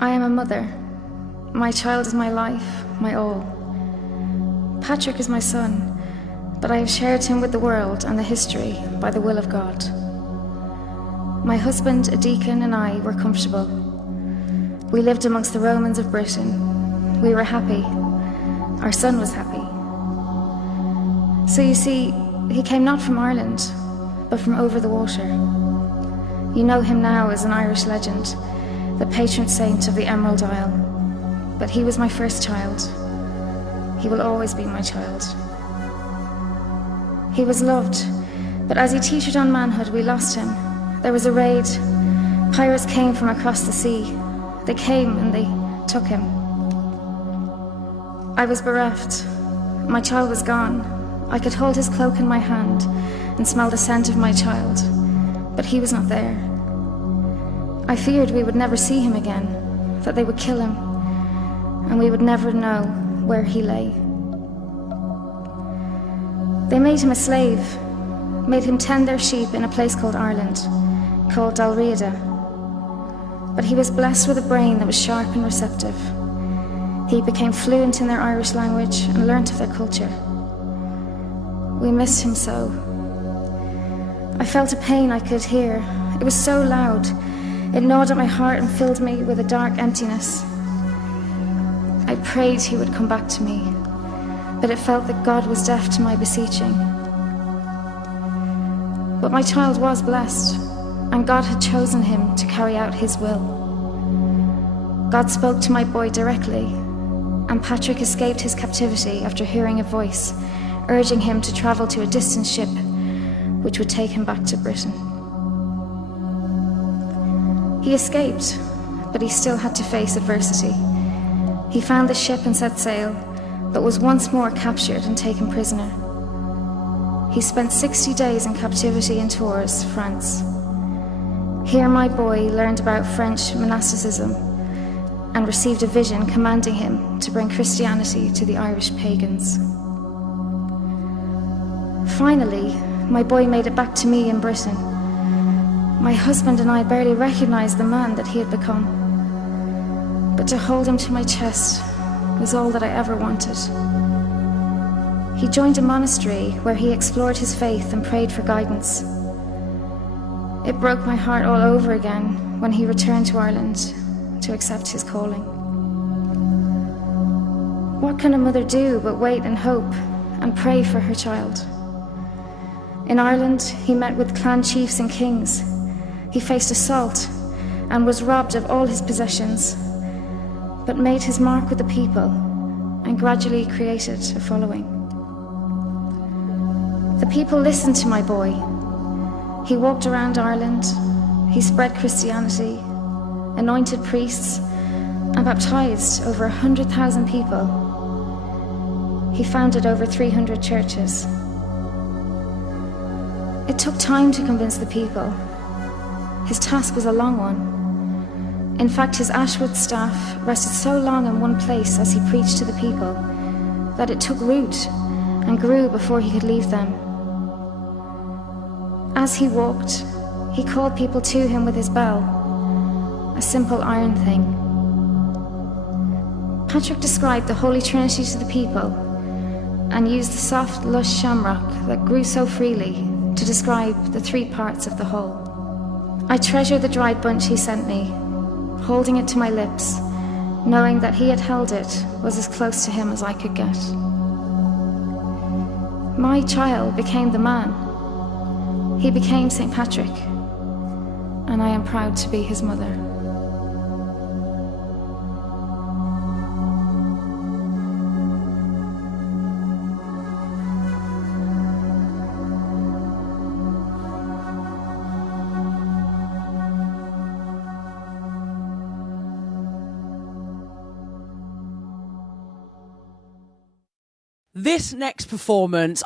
I am a mother. My child is my life, my all. Patrick is my son, but I have shared him with the world and the history by the will of God. My husband, a deacon, and I were comfortable. We lived amongst the Romans of Britain. We were happy. Our son was happy. So you see, he came not from Ireland, but from over the water. You know him now as an Irish legend, the patron saint of the Emerald Isle. But he was my first child. He will always be my child. He was loved, but as he teetered on manhood, we lost him. There was a raid. Pirates came from across the sea. They came and they took him. I was bereft. My child was gone. I could hold his cloak in my hand and smell the scent of my child, but he was not there. I feared we would never see him again, that they would kill him, and we would never know where he lay. They made him a slave, made him tend their sheep in a place called Ireland, called Dalriada. But he was blessed with a brain that was sharp and receptive. He became fluent in their Irish language and learnt of their culture. We missed him so. I felt a pain I could hear. It was so loud. It gnawed at my heart and filled me with a dark emptiness. I prayed he would come back to me, but it felt that God was deaf to my beseeching. But my child was blessed, and God had chosen him to carry out his will. God spoke to my boy directly, and Patrick escaped his captivity after hearing a voice urging him to travel to a distant ship which would take him back to Britain. He escaped, but he still had to face adversity. He found the ship and set sail, but was once more captured and taken prisoner. He spent 60 days in captivity in Tours, France. Here my boy learned about French monasticism and received a vision commanding him to bring Christianity to the Irish pagans. Finally, my boy made it back to me in Britain. My husband and I barely recognized the man that he had become. But to hold him to my chest was all that I ever wanted. He joined a monastery where he explored his faith and prayed for guidance. It broke my heart all over again when he returned to Ireland to accept his calling. What can a mother do but wait and hope and pray for her child? In Ireland, he met with clan chiefs and kings. He faced assault and was robbed of all his possessions, but made his mark with the people and gradually created a following. The people listened to my boy. He walked around Ireland, he spread Christianity, anointed priests, and baptized over 100,000 people. He founded over 300 churches. It took time to convince the people. His task was a long one. In fact, his ashwood staff rested so long in one place as he preached to the people that it took root and grew before he could leave them. As he walked, he called people to him with his bell, a simple iron thing. Patrick described the Holy Trinity to the people and used the soft, lush shamrock that grew so freely to describe the three parts of the whole. I treasure the dried bunch he sent me, holding it to my lips, knowing that he had held it was as close to him as I could get. My child became the man. He became St. Patrick, and I am proud to be his mother. This next performance